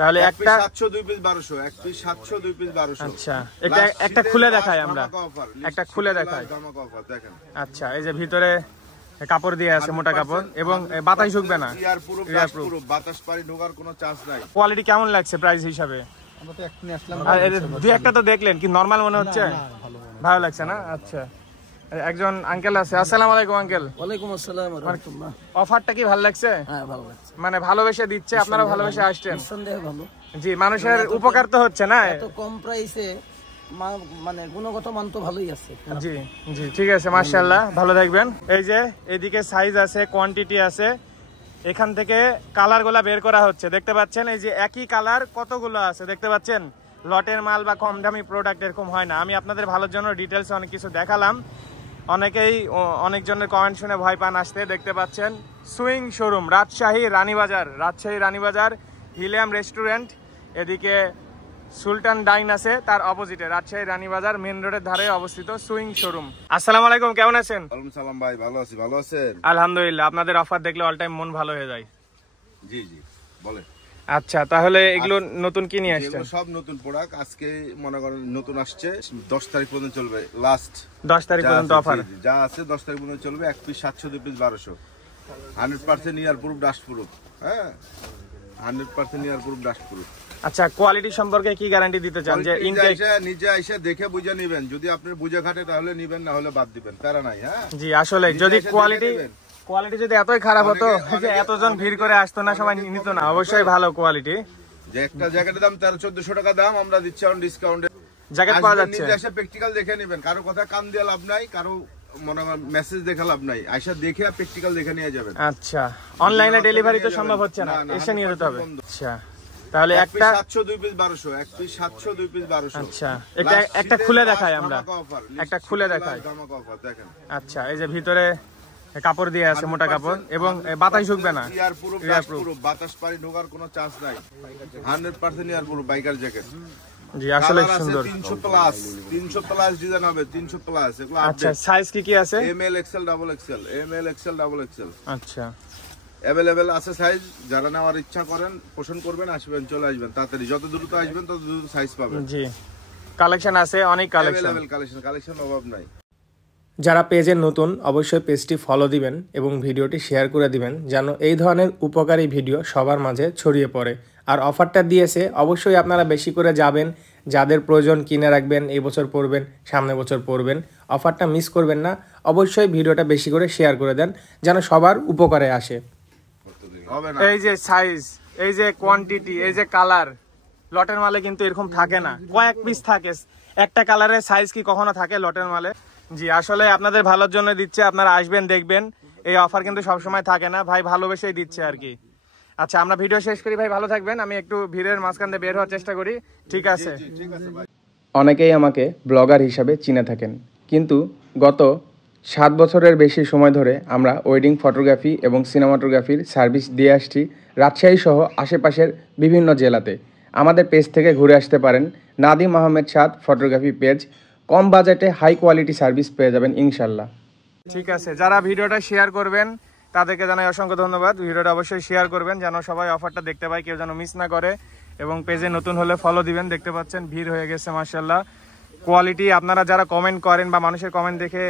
তাহলে একটা 700 2 পিস 1200, এক পিস 700 2 পিস 1200। আচ্ছা, এটা একটা খুলে দেখাই আমরা, একটা খুলে দেখাই। দেখেন। আচ্ছা, এই যে ভিতরে কাপড় দিয়ে আছে, মোটা কাপড়, এবং বাতাস ঢুকবে না, এয়ার প্রুফ, বাতাস পানি ঢোকার কোনো চান্স নাই। কোয়ালিটি কেমন লাগছে প্রাইস হিসাবে? আমরা তো এখনি আসলাম, আর দুই একটা তো দেখলেন, কি নরমাল মনে হচ্ছে? ভালো লাগছে না? আচ্ছা, একজন আঙ্কেল আছে। আসসালামু আলাইকুম আঙ্কেল। ওয়ালাইকুম আসসালাম ওয়া রাহমাতুল্লাহ। অফারটা কি ভালো লাগছে? হ্যাঁ, ভালো লাগছে। মানে ভালোবেসে দিচ্ছে, আপনারা ভালোবেসে আসছেন। সন্দেহ ভালো। জি, মানুষের উপকার তো হচ্ছে না, এত কম প্রাইসে, মানে গুণগত মান তো ভালোই আছে। জি জি, ঠিক আছে, মাশাআল্লাহ, ভালো থাকবেন। এই যে এদিকে সাইজ আছে, কোয়ান্টিটি আছে, এখান থেকে কালার গুলা বের করা হচ্ছে, দেখতে পাচ্ছেন। এই যে একই কালার কতগুলো আছে দেখতে পাচ্ছেন। লটের মাল বা কম দামি প্রোডাক্ট এরকম হয় না। আমি আপনাদের ভালোর জন্য ডিটেলস অনেক কিছু দেখালাম। অনেকেই অনেকজনের কমেন্ট শুনে ভয় পান আসতে। দেখতে পাচ্ছেন swing showroom, Rajshahi Ranibazar, helium restaurant, এদিকে সুলতান ডাইন আছে, তার অপোজিটে রাজশাহী রানীবাজার মেন রোডের ধারে অবস্থিত সুইং শোরুম। আসসালামু আলাইকুম, কেমন আছেন? ওয়ালাইকুম সালাম ভাই, ভালো আছি। ভালো আছেন? আলহামদুলিল্লাহ। আপনাদের অফার দেখলে অল টাইম মন ভালো হয়ে যায়। জি জি, বলেন। আচ্ছা, তাহলে এগুলো নতুন কি নিয়ে আসছেন? সব নতুন প্রোডাক্ট, আজকে মনে করেন নতুন আসছে, 10 তারিখ পর্যন্ত চলবে, লাস্ট 10 তারিখ পর্যন্ত অফার যা আছে 10 তারিখ পর্যন্ত চলবে। এক পিস 700 2 পিস 1200, 100% ইয়ার প্রুফ, ডাস্ট প্রুফ। হ্যাঁ, 100% ইয়ার প্রুফ, ডাস্ট প্রুফ। আচ্ছা, কোয়ালিটি সম্পর্কে কি গ্যারান্টি দিতে চান? যে নিজে এসে দেখে বুঝে নেবেন, যদি আপনার বুঝে খাটে তাহলে নেবেন, না হলে বাদ দিবেন, প্যারা নাই। হ্যাঁ জি, আসলে যদি কোয়ালিটি যদি এতই খারাপ হতো যে এতজন ভিড় করে আসতো না, সবাই নিত না। অবশ্যই ভালো কোয়ালিটি। যে একটা জ্যাকেটের দাম 1300-1400 টাকা দাম, আমরা দিচ্ছি এখন ডিসকাউন্টে। জ্যাকেট পাওয়া যাচ্ছে, নিজে এসে প্র্যাকটিক্যাল দেখে নেবেন। কারো কথা কান দিয়ে লাভ নাই, কারো মনে মেসেজ দেখে লাভ নাই, আইসা দেখে প্র্যাকটিক্যাল দেখে নিয়ে যাবেন। আচ্ছা, অনলাইনে ডেলিভারি তো সম্ভব হচ্ছে না, এসে নিয়ে যেতে হবে। আচ্ছা, তাহলে একটা 700 2 পিস 1200, এক পিস 700 2 পিস 1200। আচ্ছা, এটা একটা খুলে দেখাই আমরা, একটা খুলে দেখাই। দেখেন। আচ্ছা, এই যে ভিতরে কাপড় দিয়ে আছে, মোটা কাপড়, এবং বাতাস ঢুকবে না, এয়ার প্রুফ, বাতাস পানি ঢোকার কোনো চান্স নাই, 100% এয়ার প্রুফ বাইকার জ্যাকেট। জি, আসলে সুন্দর। 300 প্লাস ডিজাইন হবে, 300 প্লাস। এগুলো আচ্ছা, সাইজ কি আছে? ML, XL, double XL, ML, XL, double XL. আচ্ছা, অ্যাভেলেবেল আছে সাইজ। যারা নেওয়ার ইচ্ছা করেন, পোষণ করবেন, আসবেন, চলে আসবেন তাড়াতাড়ি। যত দ্রুত আসবেন তত দ্রুত সাইজ পাবেন। জি, কালেকশন আছে, অনেক কালেকশন অভাব নাই। যারা পেজে নতুন, অবশ্যই পেজটি ফলো দিবেন এবং ভিডিওটি শেয়ার করে দিবেন, যেন এই ধরনের উপকারী ভিডিও সবার মাঝে ছড়িয়ে পড়ে। আর অফারটা দিয়েছে, অবশ্যই আপনারা বেশি করে যাবেন, যাদের প্রয়োজন কিনে রাখবেন, এই বছর পরবেন, সামনের বছর পরবেন। অফারটা মিস করবেন না, অবশ্যই ভিডিওটা বেশি করে শেয়ার করে দেন, যেন সবার উপকারে আসে। এই যে সাইজ, এই যে কোয়ান্টিটি, এই যে কালার, লটের মালে কিন্তু এরকম থাকে না, কয়েক পিস থাকে। একটা কালারের সাইজ কি কখনো থাকে লটের মালে? জি, আসলে আপনাদের ভালোর জন্য দিচ্ছে, আপনারা আসবেন, দেখবেন। এই অফার কিন্তু সবসময় থাকে না, ভাই ভালোবেসেই দিচ্ছে আর কি। আচ্ছা, আমরা ভিডিও শেষ করি, ভাই ভালো থাকবেন। আমি একটু ভিড়ের মাঝখান দিয়ে বের হওয়ার চেষ্টা করি, ঠিক আছে? অনেকেই আমাকে ব্লগার হিসাবে চিনে থাকেন, কিন্তু গত 7 বছরের বেশি সময় ধরে আমরা ওয়েডিং ফটোগ্রাফি এবং সিনেমাটোগ্রাফির সার্ভিস দিয়ে আসছি রাজশাহী সহ আশেপাশের বিভিন্ন জেলাতে। আমাদের পেজ থেকে ঘুরে আসতে পারেন, নাদিম আহমেদ সাদ ফটোগ্রাফি পেজ। কম বাজেটে হাই কোয়ালিটি সার্ভিস পেয়ে যাবেন ইনশাল্লাহ। ঠিক আছে, যারা ভিডিওটা শেয়ার করবেন তাদেরকে জানাই অসংখ্য ধন্যবাদ। ভিডিওটা অবশ্যই শেয়ার করবেন, যেন সবাই অফারটা দেখতে পায়, কেউ যেন মিস না করে। এবং পেজে নতুন হলে ফলো দিবেন। দেখতে পাচ্ছেন ভিড় হয়ে গেছে, মাশাআল্লাহ। কোয়ালিটি আপনারা যারা কমেন্ট করেন বা মানুষের কমেন্ট দেখে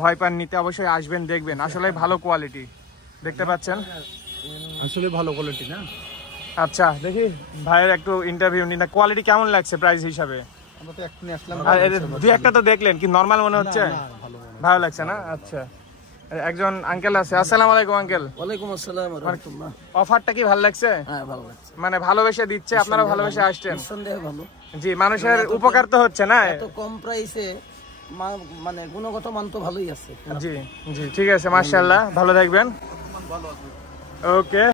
ভয় পান নিতে, অবশ্যই আসবেন, দেখবেন, আসলে ভালো কোয়ালিটি। দেখতে পাচ্ছেন আসলে ভালো কোয়ালিটি না। আচ্ছা, দেখি ভাইয়ের একটু ইন্টারভিউ নিন। কোয়ালিটি কেমন লাগছে প্রাইস হিসাবে? আমরা তো এখনি আসলাম, আর দুই একটা তো দেখলেন, কি নরমাল মনে হচ্ছে? ভালো লাগছে না? আচ্ছা, একজন আঙ্কেল আছে। আসসালামু আলাইকুম আঙ্কেল। ওয়ালাইকুম আসসালাম ওয়া রাহমাতুল্লাহ। অফারটা কি ভালো লাগছে? হ্যাঁ, ভালো লাগছে। মানে ভালোবেসে দিচ্ছে, আপনারা ভালোবেসে আসছেন। সন্দেহ ভালো। জি, মানুষের উপকার তো হচ্ছে না, এত কম প্রাইসে, মানে গুণগত মান তো ভালোই আছে। জি জি, ঠিক আছে, মাশাআল্লাহ, ভালো থাকবেন। ওকে।